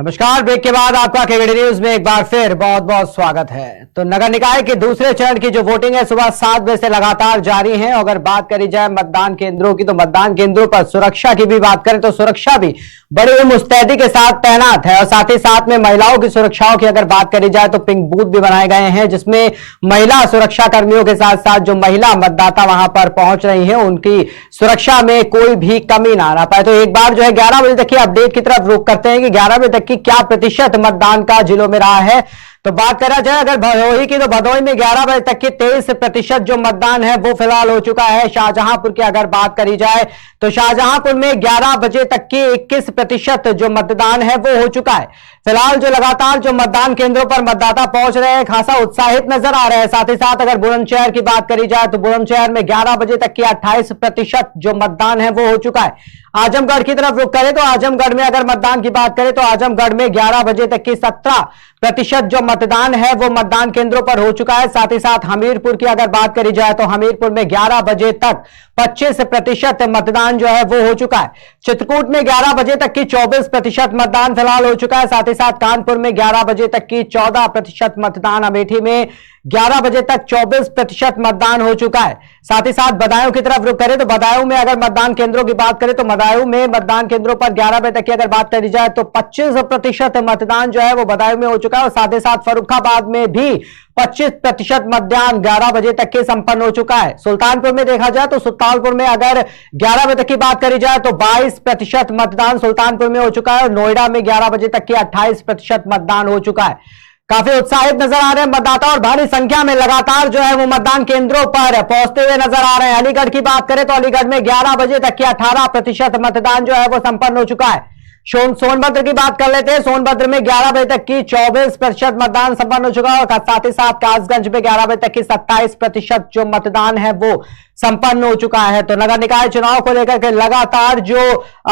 नमस्कार। ब्रेक के बाद आपका केकेडी न्यूज में एक बार फिर बहुत बहुत स्वागत है। तो नगर निकाय के दूसरे चरण की जो वोटिंग है सुबह 7 बजे से लगातार जारी है। अगर बात करी जाए मतदान केंद्रों की तो मतदान केंद्रों पर सुरक्षा की भी बात करें तो सुरक्षा भी बड़ी ही मुस्तैदी के साथ तैनात है और साथ ही साथ में महिलाओं की सुरक्षाओं की अगर बात करी जाए तो पिंक बूथ भी बनाए गए हैं जिसमें महिला सुरक्षा कर्मियों के साथ साथ जो महिला मतदाता वहां पर पहुंच रही हैं उनकी सुरक्षा में कोई भी कमी ना आ पाए। तो एक बार जो है 11 बजे तक की अपडेट की तरफ रुख करते हैं कि 11 बजे तक की क्या प्रतिशत मतदान का जिलों में रहा है। तो बात करा जाए अगर भदोही की तो भदोही में 11 बजे तक की 23% जो मतदान है वो फिलहाल हो चुका है। शाहजहांपुर की अगर बात करी जाए तो शाहजहांपुर में 11 बजे तक की 21% जो मतदान है वो हो चुका है। फिलहाल जो लगातार जो मतदान केंद्रों पर मतदाता पहुंच रहे हैं खासा उत्साहित नजर आ रहे हैं। साथ ही साथ अगर बुलंदशहर की बात करी जाए तो बुलंदशहर में 11 बजे तक की 28% जो मतदान है वो हो चुका है। आजमगढ़ की तरफ रुख करें तो आजमगढ़ में अगर मतदान की बात करें तो आजमगढ़ में 11 बजे तक की 17% जो मतदान है वो मतदान केंद्रों पर हो चुका है। साथ ही साथ हमीरपुर की अगर बात करी जाए तो हमीरपुर में 11 बजे तक 25% मतदान जो है वो हो चुका है। चित्रकूट में 11 बजे तक की 24% मतदान फिलहाल हो चुका है। साथ ही साथ कानपुर में 11 बजे तक की 14% मतदान, अमेठी में 11 बजे तक 24% मतदान हो चुका है। साथ ही साथ बदायूं की तरफ रुख करें तो बदायूं में अगर मतदान केंद्रों की बात करें तो बदायूं में मतदान केंद्रों पर 11 बजे तक की अगर बात करी जाए तो 25% मतदान जो है वो बदायूं में हो चुका है। और साथ ही साथ फर्रुखाबाद में भी 25% मतदान 11 बजे तक के संपन्न हो चुका है। सुल्तानपुर में देखा जाए तो सुल्तानपुर में अगर 11 बजे तक की बात करी जाए तो 22% मतदान सुल्तानपुर में हो चुका है और नोएडा में 11 बजे तक की 28% मतदान हो चुका है। काफी उत्साहित नजर आ रहे हैं मतदाता और भारी संख्या में लगातार जो है वो मतदान केंद्रों पर पहुंचते हुए नजर आ रहे हैं। अलीगढ़ की बात करें तो अलीगढ़ में 11 बजे तक की 18% मतदान जो है वो संपन्न हो चुका है। सोनभद्र की बात कर लेते हैं। सोनभद्र में 11 बजे तक की 24% मतदान संपन्न हो चुका है और साथ ही साथ कासगंज में 11 बजे तक की 27% जो मतदान है वो संपन्न हो चुका है। तो नगर निकाय चुनाव को लेकर के लगातार जो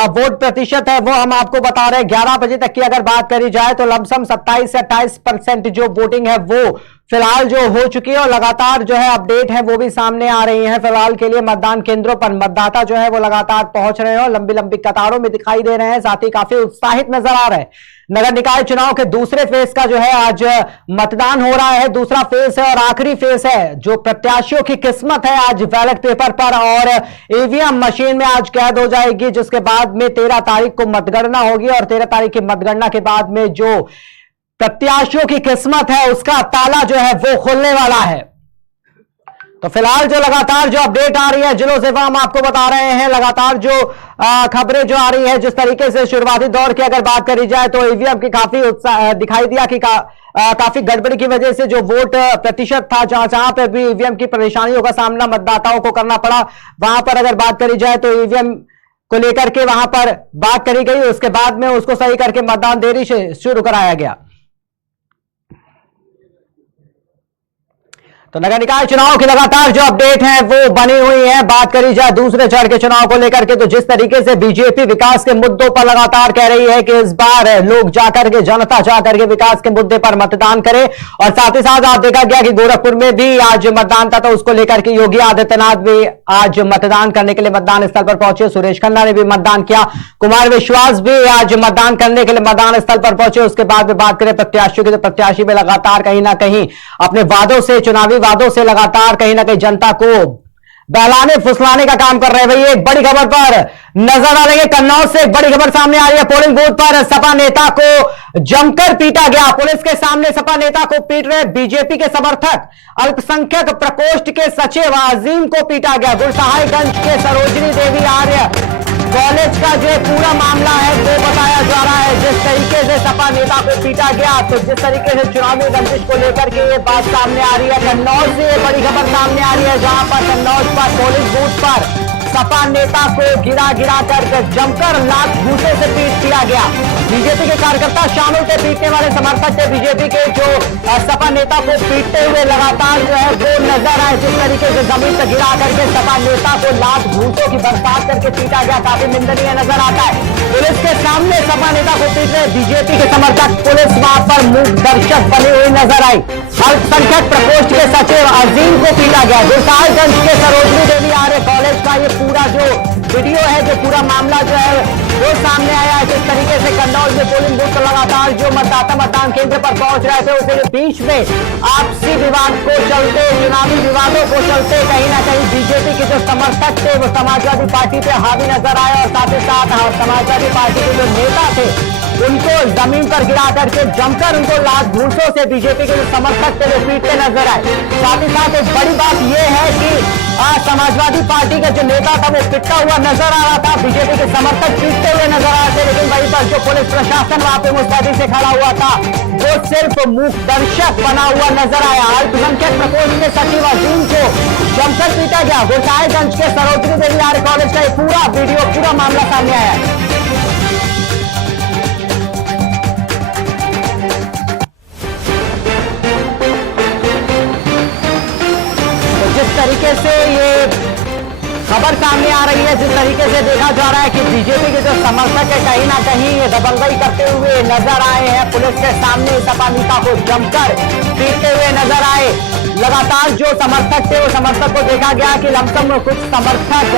वोट प्रतिशत है वो हम आपको बता रहे हैं। 11 बजे तक की अगर बात करी जाए तो लमसम 27 से 28% जो वोटिंग है वो फिलहाल जो हो चुकी है और लगातार जो है अपडेट है वो भी सामने आ रही है। फिलहाल के लिए मतदान केंद्रों पर मतदाता जो है वो लगातार पहुंच रहे हैं और लंबी लंबी कतारों में दिखाई दे रहे हैं। साथ ही काफी उत्साहित नजर आ रहे हैं। नगर निकाय चुनाव के दूसरे फेज का जो है आज मतदान हो रहा है। दूसरा फेज है और आखिरी फेज है। जो प्रत्याशियों की किस्मत है आज बैलेट पेपर पर और ईवीएम मशीन में आज कैद हो जाएगी, जिसके बाद में 13 तारीख को मतगणना होगी और 13 तारीख की मतगणना के बाद में जो प्रत्याशियों की किस्मत है उसका ताला जो है वो खुलने वाला है। तो फिलहाल जो लगातार जो अपडेट आ रही है जिलों से वो हम आपको बता रहे हैं। लगातार जो खबरें जो आ रही है जिस तरीके से शुरुआती दौर की अगर बात करी जाए तो ईवीएम की काफी दिखाई दिया कि काफी गड़बड़ी की वजह से जो वोट प्रतिशत था जहां पर भी ईवीएम की परेशानियों का सामना मतदाताओं को करना पड़ा, वहां पर अगर बात करी जाए तो ईवीएम को लेकर के वहां पर बात करी गई, उसके बाद में उसको सही करके मतदान देरी से शुरू कराया गया। तो नगर निकाय चुनाव की लगातार जो अपडेट है वो बनी हुई है। बात करी जाए दूसरे चरण के चुनाव को लेकर के तो जिस तरीके से बीजेपी विकास के मुद्दों पर लगातार कह रही है कि इस बार लोग जाकर के जनता जाकर के विकास के मुद्दे पर मतदान करे और साथ ही साथ आज देखा गया कि गोरखपुर में भी आज मतदान था तो उसको लेकर के योगी आदित्यनाथ भी आज मतदान करने के लिए मतदान स्थल पर पहुंचे। सुरेश खन्ना ने भी मतदान किया, कुमार विश्वास भी आज मतदान करने के लिए मतदान स्थल पर पहुंचे। उसके बाद में बात करें प्रत्याशियों की तो प्रत्याशी में लगातार कहीं ना कहीं अपने वादों से चुनावी वादों से लगातार कहीं ना कहीं जनता को बहलाने फुसलाने का काम कर रहे हैं। भाई एक बड़ी खबर पर नजर आ रही है। कन्नौज से एक बड़ी खबर सामने आ रही है। पोलिंग बूथ पर सपा नेता को जमकर पीटा गया। पुलिस के सामने सपा नेता को पीट रहे बीजेपी के समर्थक। अल्पसंख्यक प्रकोष्ठ के सचिव अजीम को पीटा गया। गुरसहायगंज के सरोजनी देवी आर्य कॉलेज का जो पूरा मामला है वो बताया जा रहा है। जिस तरीके से सपा नेता को पीटा गया तो जिस तरीके से चुनावी रंजिश को लेकर के ये बात सामने आ रही है। कन्नौज से बड़ी खबर सामने आ रही है जहां पर कन्नौज पर पोलिंग बूथ पर सपा नेता को गिरा कर जमकर लात घूंसे से पीट दिया गया। बीजेपी के कार्यकर्ता शामिल थे, पीटने वाले समर्थक थे बीजेपी के जो सपा नेता को पीटते हुए लगातार जो है वो नजर आए। जिस तरीके से जमीन पर गिरा करके सपा नेता को लात घूंसों की बरसात करके पीटा गया, काफी निंदनीय नजर आता है। पुलिस के सामने सपा नेता को पीट रहे बीजेपी के समर्थक, पुलिस वहां पर मूक दर्शक बनी हुई नजर आई। अल्पसंख्यक प्रकोष्ठ के सचिव अजीम को पीटा गया। गुरसहायगंज के सरोजनी देवी आर्य कॉलेज का ये पूरा जो वीडियो है, जो पूरा मामला जो है वो सामने आया है। जिस तरीके से कन्नौज में पोलिंग बूथ पर लगातार जो मतदाता मतदान केंद्र पर पहुंच रहे थे, उसके बीच में आपसी विवाद को चलते, चुनावी विवादों को चलते कहीं ना कहीं बीजेपी के जो समर्थक थे वो समाजवादी पार्टी पे हावी नजर आए और साथ ही साथ समाजवादी पार्टी के जो नेता थे उनको जमीन पर गिरा करके जमकर उनको लात घूंसों से बीजेपी के जो समर्थक थे वो पीटते नजर आए। साथ ही साथ एक बड़ी बात यह है कि समाजवादी पार्टी का जो नेता था वो पिटता हुआ नजर आ रहा था, बीजेपी के समर्थक पीटते हुए नजर आ रहे थे, लेकिन वहीं पर जो पुलिस प्रशासन वहां पे मुस्तैदी से खड़ा हुआ था वो सिर्फ मूक दर्शक बना हुआ नजर आया। अल्पसंख्यक प्रकोष्ठ के सचिव अजीम को जमकर पीटा गया। गोसाईगंज के सरोजनी देवी आर्य कॉलेज का पूरा वीडियो, पूरा मामला सामने आया है। जिस तरीके से ये खबर सामने आ रही है, जिस तरीके से देखा जा रहा है कि बीजेपी के जो समर्थक है कहीं ना कहीं ये दबंगई करते हुए नजर आए हैं, पुलिस के सामने सपा नेता को जमकर पीटते हुए नजर आए। लगातार जो समर्थक थे वो समर्थक को देखा गया कि लमसम कुछ समर्थक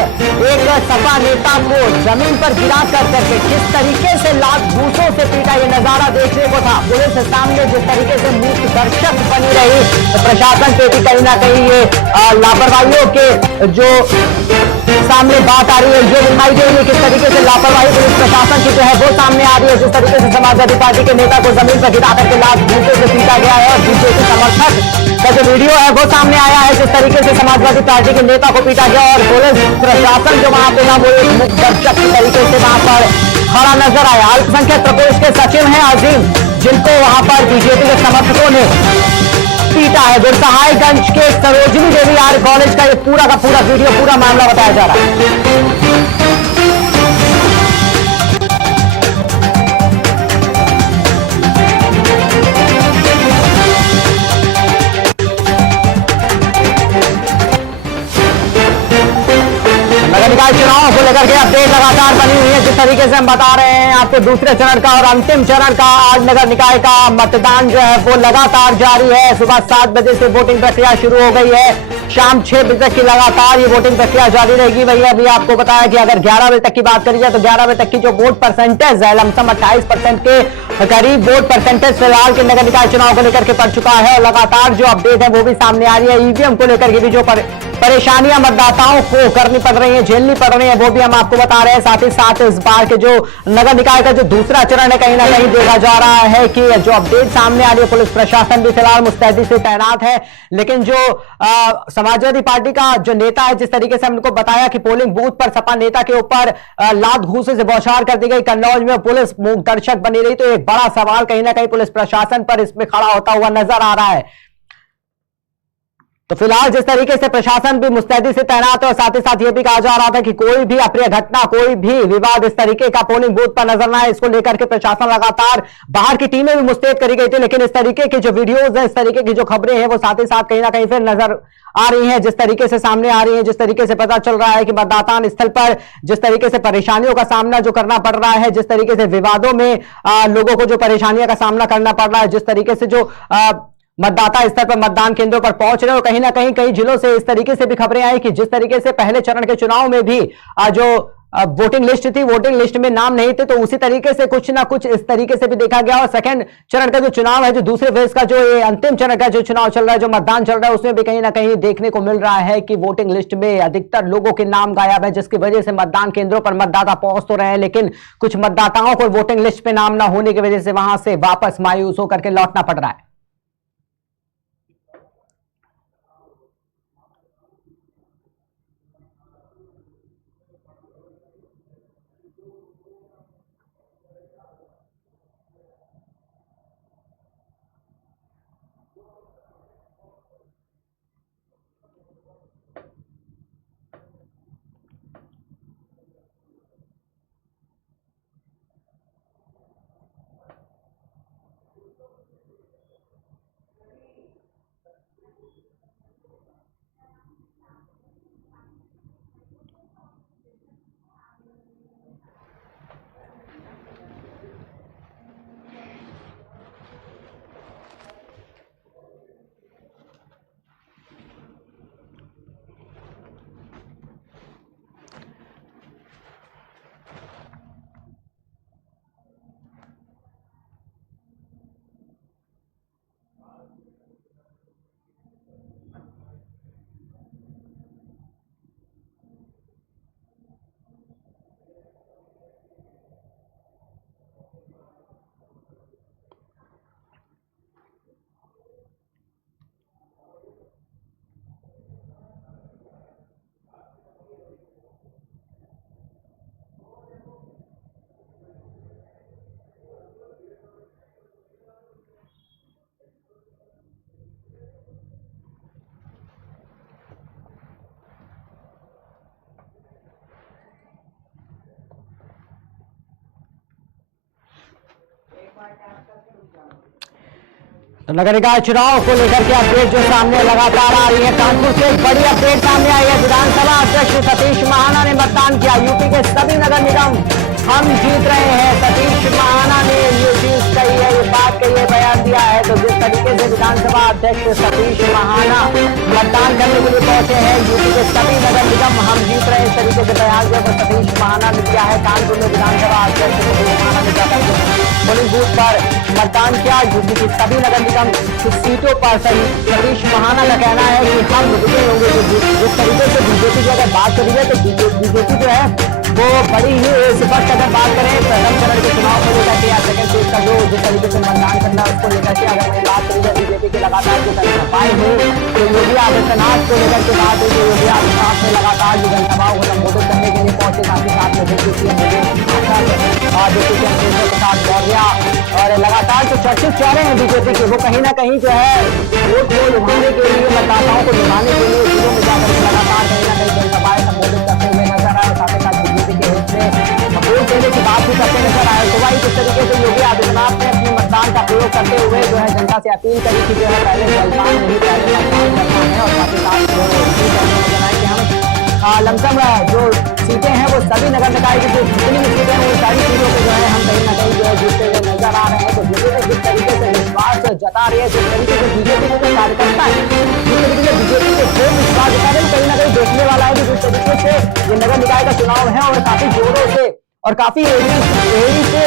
एक सपा नेता को जमीन पर गिरा कर करके किस तरीके से लात घूंसों से पीटा, ये नजारा देखने को था। पुलिस के सामने जिस तरीके से मूक दर्शक बनी रही, तो प्रशासन पे भी कहीं ना कहीं ये लापरवाहियों के जो सामने बात आ रही है, ये दिखाई दे रही है किस तरीके से लापरवाही पुलिस प्रशासन की जो है वो सामने आ रही है। जिस तरीके से समाजवादी पार्टी के नेता को जमीन पर गिरा करके लात घूंसों से पीटा गया है और बीजेपी समर्थक का जो वीडियो है वो सामने आया है, जिस तरीके से समाजवादी पार्टी के नेता को पीटा गया और पुलिस प्रशासन जो वहां पे ना वो एक मुक्त दर्शक की तरीके से वहां पर खड़ा नजर आया। अल्पसंख्यक प्रकोष्ठ के सचिव हैं अजीम, जिनको वहां पर बीजेपी के समर्थकों ने पीटा है। गोसाईगंज के सरोजनी देवी आर्य कॉलेज का ये पूरा का पूरा वीडियो, पूरा मामला बताया जा रहा है। नगर निकाय चुनाव को लेकर के अपडेट लगातार बनी हुई है। जिस तरीके से हम बता रहे हैं आपको, दूसरे चरण का और अंतिम चरण का आज नगर निकाय का मतदान जो है वो लगातार जारी है। सुबह 7 बजे से वोटिंग प्रक्रिया शुरू हो गई है, शाम 6 बजे तक की लगातार ये वोटिंग प्रक्रिया जारी रहेगी। वही अभी आपको बताया कि अगर 11 बजे तक की बात करी जाए तो 11 बजे तक की जो वोट परसेंटेज है लमसम 28% के करीब वोट परसेंटेज फिलहाल के नगर निकाय चुनाव को लेकर के पड़ चुका है और लगातार जो अपडेट है वो भी सामने आ रही है। ईवीएम को लेकर के भी जो परेशानियां मतदाताओं को करनी पड़ रही है, झेलनी पड़ रही है, वो भी हम आपको बता रहे हैं। साथ ही साथ इस बार के जो नगर निकाय का जो दूसरा चरण है कहीं ना कहीं देखा जा रहा है कि जो अपडेट सामने आ रही है, पुलिस प्रशासन भी फिलहाल मुस्तैदी से तैनात है, लेकिन जो समाजवादी पार्टी का जो नेता है, जिस तरीके से हमको बताया कि पोलिंग बूथ पर सपा नेता के ऊपर लात घूंसे से बौछार कर दी गई, कन्नौज में पुलिस मूक दर्शक बनी रही, तो एक बड़ा सवाल कहीं ना कहीं पुलिस प्रशासन पर इसमें खड़ा होता हुआ नजर आ रहा है। तो फिलहाल जिस तरीके से प्रशासन भी मुस्तैदी से तैनात है और साथ ही साथ यह भी कहा जा रहा था कि कोई भी अप्रिय घटना, कोई भी विवाद इस तरीके का पोलिंग बूथ पर नजर ना आए, इसको लेकर के प्रशासन लगातार बाहर की टीमें भी मुस्तैद करी गई थी। लेकिन इस तरीके की जो वीडियोज हैं, इस तरीके की जो खबरें हैं, वो साथ ही साथ कहीं ना कहीं फिर नजर आ रही हैं, जिस तरीके से सामने आ रही है, जिस तरीके से पता चल रहा है कि मतदान स्थल पर जिस तरीके से परेशानियों का सामना जो करना पड़ रहा है, जिस तरीके से विवादों में लोगों को जो परेशानियों का सामना करना पड़ रहा है, जिस तरीके से जो मतदाता स्तर पर मतदान केंद्रों पर पहुंच रहे हो, कहीं ना कहीं कई जिलों से इस तरीके से भी खबरें आई कि जिस तरीके से पहले चरण के चुनाव में भी जो वोटिंग लिस्ट थी, वोटिंग लिस्ट में नाम नहीं थे, तो उसी तरीके से कुछ ना कुछ इस तरीके से भी देखा गया। और सेकंड चरण का जो चुनाव है, जो दूसरे फेज का जो ये अंतिम चरण का जो चुनाव चल रहा है, जो मतदान चल रहा है, उसमें भी कहीं ना कहीं देखने को मिल रहा है कि वोटिंग लिस्ट में अधिकतर लोगों के नाम गायब है, जिसकी वजह से मतदान केंद्रों पर मतदाता पहुंच तो रहे हैं, लेकिन कुछ मतदाताओं को वोटिंग लिस्ट पे नाम ना होने की वजह से वहां से वापस मायूस होकर के लौटना पड़ रहा है। तो नगर निकाय चुनाव को लेकर के अपडेट जो सामने लगातार आ रही है। कानपुर से एक बड़ी अपडेट सामने आई है। विधानसभा अध्यक्ष सतीश महाना ने मतदान किया। यूपी के सभी नगर निगम हम जीत रहे हैं। सतीश महाना ने ये चीज कही है, ये बात कही है, बयान दिया है। तो जिस तरीके से विधानसभा अध्यक्ष सतीश महाना मतदान करने के लिए पहुंचे हैं, यूपी के सभी नगर निगम हम जीत रहे हैं, इस तरीके से बयान जो सतीश महाना ने दिया है। कानपुर में विधानसभा अध्यक्ष सतीश महाना ने जाकर पोलिंग बूथ पर मतदान किया। यूपी की सभी नगर निगम की सीटों पर सतीश महाना का कहना है कि हम विजयी होंगे। जिस तरीके से बीजेपी की अगर बात करी जाए तो बीजेपी जो है वो बड़ी ही स्पष्ट अगर बात करें प्रथम चरण के चुनाव को लेकर के या सेकंड फेज का जो जिस तरीके से मतदान करना उसको लेकर के अगर मैं बात करी जाए बीजेपी के लगातार जो सफाई है तो योगी आदित्यनाथ को लेकर के बात हुई। योगी आदित्यनाथ ने लगातार जो जनसभाओं को संबोधित करने के लिए पहुंचे, साथ ही साथ में डिप्टी सीएम प्रसाद मौर्य और लगातार जो चर्चित चेहरे हैं बीजेपी के, वो कहीं ना कहीं जो है वोट को लुभाने के लिए, मतदाताओं को लुभाने के लिए जिलों में जाकर लगातार कहीं ना कहीं जनसभाएं संबोधित करते हुए नजर आए। साथ ही साथ बीजेपी के हित में वोट देने की बात भी करते नजर आए। तो वही किस तरीके से योगी आदित्यनाथ ने अपने मतदान का प्रयोग करते हुए जो है जनता से अपील करी कि जो है पहले जलपान नहीं, पहले मतदान करना है। और साथ ही साथ नजर आए कि हम लमसम जो सीटें हैं वो सभी नगर निकाय की जो जितनी भी सीटें हैं वो सारी सीटों पे जो है हम कहीं ना कहीं जो है जीतते हुए नजर आ रहे हैं। तो बीजेपी जिस तरीके से विश्वास जता रही है, जिस तरीके से बीजेपी के जो कार्यकर्ता है, जिस तरीके से बीजेपी के जो विश्वास जता रहे हैं, कहीं ना कहीं देखने वाला है कि जिस तरीके से ये नगर निकाय का चुनाव है और काफी जोरों से और काफी एड़ी से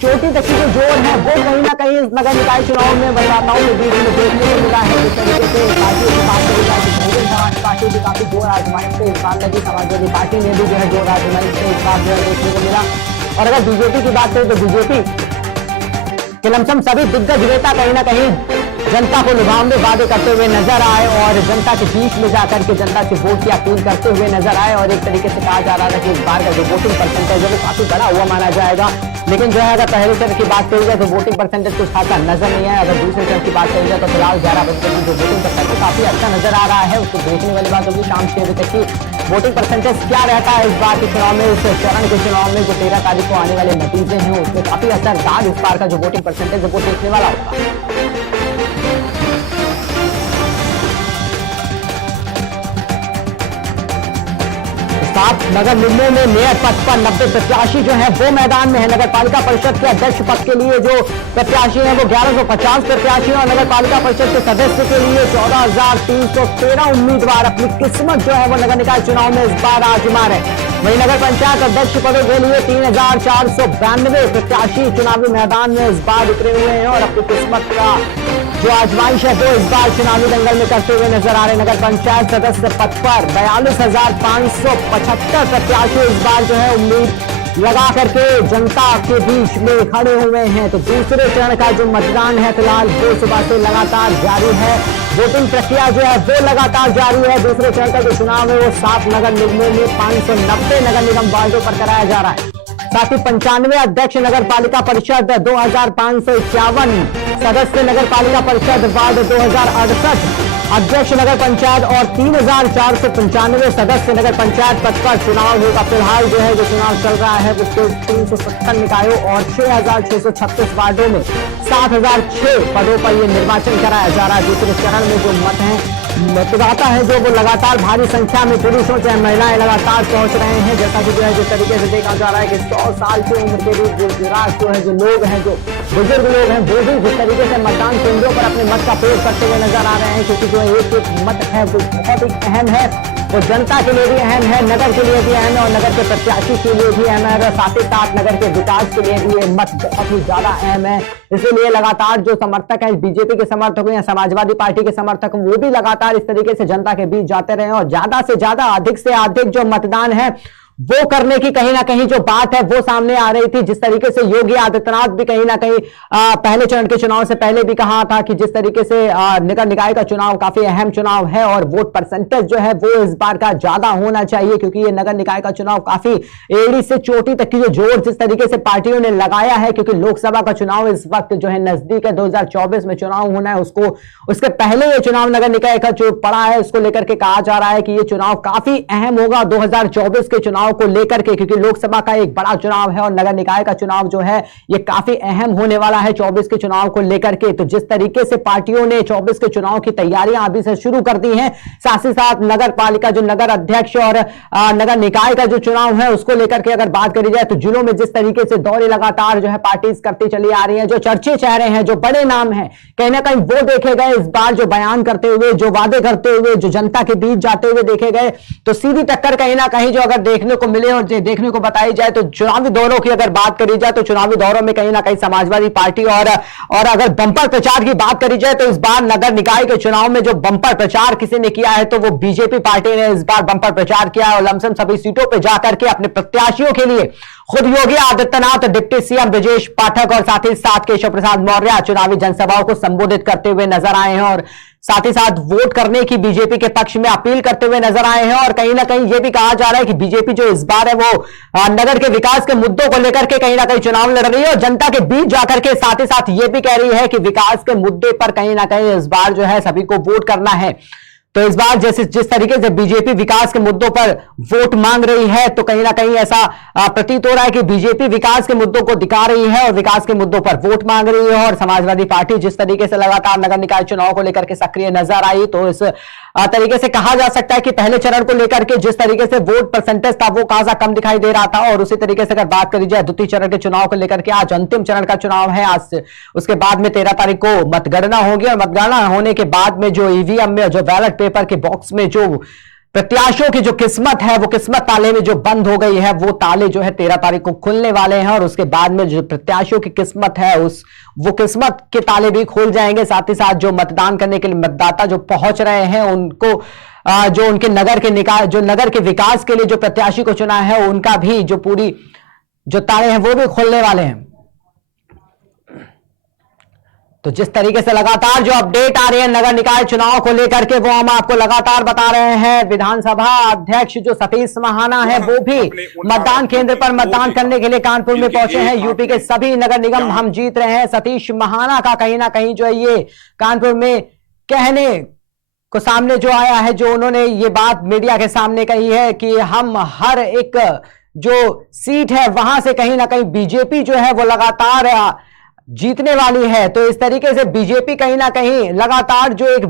चोटी तक की जो जोर है वो कहीं ना कहीं इस नगर निकाय चुनाव में मतदाताओं के बीच में देखने को मिला है। जिस तरीके से पार्टियों की बात करी जाए तो बहुजन समाज पार्टी भी काफी जोर आजमाइश से इस बार लगी, समाजवादी पार्टी ने भी जो है जोर आजमाइश से इस बार जो है देखने को मिला। और अगर बीजेपी की बात करें तो बीजेपी के लमसम सभी दिग्गज नेता कहीं ना कहीं जनता को लुभावने वादे करते हुए नजर आए और जनता के बीच में जाकर के जनता से वोट की अपील करते हुए नजर आए। और एक तरीके से कहा जा रहा था कि इस बार का जो वोटिंग परसेंटेज है वो काफी बड़ा हुआ माना जाएगा। लेकिन जो है अगर पहले चरण की बात करी जाए तो वोटिंग परसेंटेज कुछ खासा नजर नहीं है। अगर दूसरे चरण की बात करी जाए तो फिलहाल 11 बजे तक की जो वोटिंग परसेंटेज काफी अच्छा नजर आ रहा है। उसको देखने वाली बात होगी शाम 6 बजे तक की वोटिंग परसेंटेज क्या रहता है इस बार के चुनाव में। इस चरण के चुनाव में जो 13 तारीख को आने वाले नतीजे हैं उसमें काफी असरदार इस बार का जो वोटिंग परसेंटेज है वो देखने वाला होगा। 7 नगर निगमों में मेयर पद पर 90 प्रत्याशी जो है वो मैदान में है। नगर पालिका परिषद के अध्यक्ष पद के लिए जो प्रत्याशी हैं वो 1150 प्रत्याशी और नगर पालिका परिषद के सदस्य के लिए 14,313 उम्मीदवार अपनी किस्मत जो है वो नगर निकाय चुनाव में इस बार आजमा रहे। वहीं नगर पंचायत अध्यक्ष पदों के लिए 3,492 प्रत्याशी चुनावी मैदान में इस बार उतरे हुए हैं और अपनी किस्मत का जो आजमाइश है वो इस बार चुनावी दंगल में करते हुए नजर आ रहे। नगर पंचायत सदस्य पद पर 42,575 प्रत्याशी इस बार जो है उम्मीद लगा करके जनता के बीच में खड़े हुए हैं। तो दूसरे चरण का जो मतदान है फिलहाल वो सुबह से लगातार जारी है। वोटिंग प्रक्रिया जो है वो लगातार जारी है। दूसरे चरण का जो चुनाव है वो 7 नगर निगमों में 590 नगर निगम वार्डों पर कराया जा रहा है। साथ ही 95 अध्यक्ष नगर पालिका परिषद, 2,551 सदस्य नगर पालिका परिषद वार्ड 2068 अध्यक्ष नगर पंचायत और 3,495 सदस्य नगर पंचायत पद पर चुनाव होगा। फिलहाल जो है जो चुनाव चल रहा है उसको 370 निकायों और 6,636 वार्डों में 7,006 पदों पर यह निर्वाचन कराया जा रहा है। दूसरे चरण में जो मत है मतदाता है जो वो लगातार भारी संख्या में पुरुषों चाहे महिलाएं लगातार पहुंच रहे हैं। जैसा कि जो है जिस तरीके से देखा जा रहा है कि 100 साल की उम्र के भी बुजुर्ग जो है जो लोग हैं जो बुजुर्ग लोग हैं वो भी जिस तरीके से मतदान केंद्रों पर अपने मत का प्रयोग करते हुए नजर आ रहे हैं। क्योंकि जो एक मत है वो बहुत ही अहम है, वो जनता के लिए भी अहम है, नगर के लिए भी अहम है और नगर के प्रत्याशी के लिए भी अहम है और साथ ही साथ नगर के विकास के लिए भी ये मत बहुत ही ज्यादा अहम है। इसीलिए लगातार जो समर्थक है बीजेपी के समर्थक या समाजवादी पार्टी के समर्थक वो भी लगातार इस तरीके से जनता के बीच जाते रहे और ज्यादा से ज्यादा अधिक से अधिक जो मतदान है वो करने की कहीं ना कहीं जो बात है वो सामने आ रही थी। जिस तरीके से योगी आदित्यनाथ भी कहीं ना कहीं पहले चरण के चुनाव से पहले भी कहा था कि जिस तरीके से नगर निकाय का चुनाव काफी अहम चुनाव है और वोट परसेंटेज जो है वो इस बार का ज्यादा होना चाहिए। क्योंकि ये नगर निकाय का चुनाव काफी एड़ी से चोटी तक की जो जोर जिस तरीके से पार्टियों ने लगाया है, क्योंकि लोकसभा का चुनाव इस वक्त जो है नजदीक है, 2024 में चुनाव होना है, उसको उसके पहले ये चुनाव नगर निकाय का जो पड़ा है उसको लेकर के कहा जा रहा है कि ये चुनाव काफी अहम होगा। 2024 के चुनाव चुनाव को लेकर के, क्योंकि लोकसभा का एक बड़ा चुनाव है और नगर निकाय का चुनाव जो है ये काफी अहम होने वाला है 24 के चुनाव को लेकर के। तो जिस तरीके से पार्टियों ने 24 के चुनाव की तैयारियां अभी से शुरू कर दी हैं, साथ ही साथ नगर पालिका जो नगर अध्यक्ष और नगर निकाय का जो चुनाव है उसको लेकर के अगर बात करी जाए तो जिलों में जिस तरीके से दौरे लगातार जो है पार्टीज करती चली आ रही हैं, जो चर्चे चेहरे हैं, जो बड़े नाम हैं, कहीं ना कहीं वो देखे गए इस बार, जो बयान करते हुए, जो वादे करते हुए, जो जनता के बीच जाते हुए देखे गए। तो सीधी टक्कर कहीं ना कहीं जो अगर देखने को मिले और देखने को बताई जाए तो चुनावी दौरों की अगर बात करी जाए तो चुनावी दौरों में कहीं ना कहीं समाजवादी पार्टी और अगर बंपर प्रचार की बात करी जाए तो इस बार नगर निकाय के चुनाव में जो बंपर प्रचार किसी ने किया है तो वो बीजेपी पार्टी ने इस बार बंपर प्रचार किया और लमसम सभी सीटों पर जाकर के अपने प्रत्याशियों के लिए खुद योगी आदित्यनाथ, डिप्टी सीएम ब्रजेश पाठक और साथ ही साथ केशव प्रसाद मौर्य चुनावी जनसभाओं को संबोधित करते हुए नजर आए हैं और साथ ही साथ वोट करने की बीजेपी के पक्ष में अपील करते हुए नजर आए हैं। और कहीं ना कहीं यह भी कहा जा रहा है कि बीजेपी जो इस बार है वो नगर के विकास के मुद्दों को लेकर के कहीं ना कहीं चुनाव लड़ रही है और जनता के बीच जाकर के साथ ही साथ ये भी कह रही है कि विकास के मुद्दे पर कहीं ना कहीं इस बार जो है सभी को वोट करना है। तो इस बार जैसे जिस तरीके से बीजेपी विकास के मुद्दों पर वोट मांग रही है तो कहीं ना कहीं ऐसा प्रतीत हो रहा है कि बीजेपी विकास के मुद्दों को दिखा रही है और विकास के मुद्दों पर वोट मांग रही है। और समाजवादी पार्टी जिस तरीके से लगातार नगर निकाय चुनाव को लेकर के सक्रिय नजर आई तो इस तरीके से कहा जा सकता है कि पहले चरण को लेकर के जिस तरीके से वोट परसेंटेज था वो खासा कम दिखाई दे रहा था और उसी तरीके से अगर बात करी जाए द्वितीय चरण के चुनाव को लेकर के, आज अंतिम चरण का चुनाव है, आज से उसके बाद में 13 तारीख को मतगणना होगी और मतगणना होने के बाद में जो ईवीएम में, जो बैलेट पेपर के बॉक्स में जो प्रत्याशियों की जो किस्मत है वो किस्मत ताले में जो बंद हो गई है वो ताले जो है 13 तारीख को खुलने वाले हैं और उसके बाद में जो प्रत्याशियों की किस्मत है वो किस्मत के ताले भी खुल जाएंगे। साथ ही साथ जो मतदान करने के लिए मतदाता जो पहुंच रहे हैं उनको जो उनके नगर के निकाय, जो नगर के विकास के लिए जो प्रत्याशी को चुना है उनका भी जो पूरी जो ताले हैं वो भी खुलने वाले हैं। तो जिस तरीके से लगातार जो अपडेट आ रही है नगर निकाय चुनाव को लेकर के वो हम आपको लगातार बता रहे हैं। विधानसभा अध्यक्ष जो सतीश महाना है वो भी मतदान केंद्र पर मतदान करने के लिए कानपुर में पहुंचे हैं। यूपी के सभी नगर निगम हम जीत रहे हैं, सतीश महाना का कहीं ना कहीं जो है ये कानपुर में कहने को सामने जो आया है, जो उन्होंने ये बात मीडिया के सामने कही है कि हम हर एक जो सीट है वहां से कहीं ना कहीं बीजेपी जो है वो लगातार जीतने वाली है। तो इस तरीके से बीजेपी कहीं ना कहीं लगातार जो एक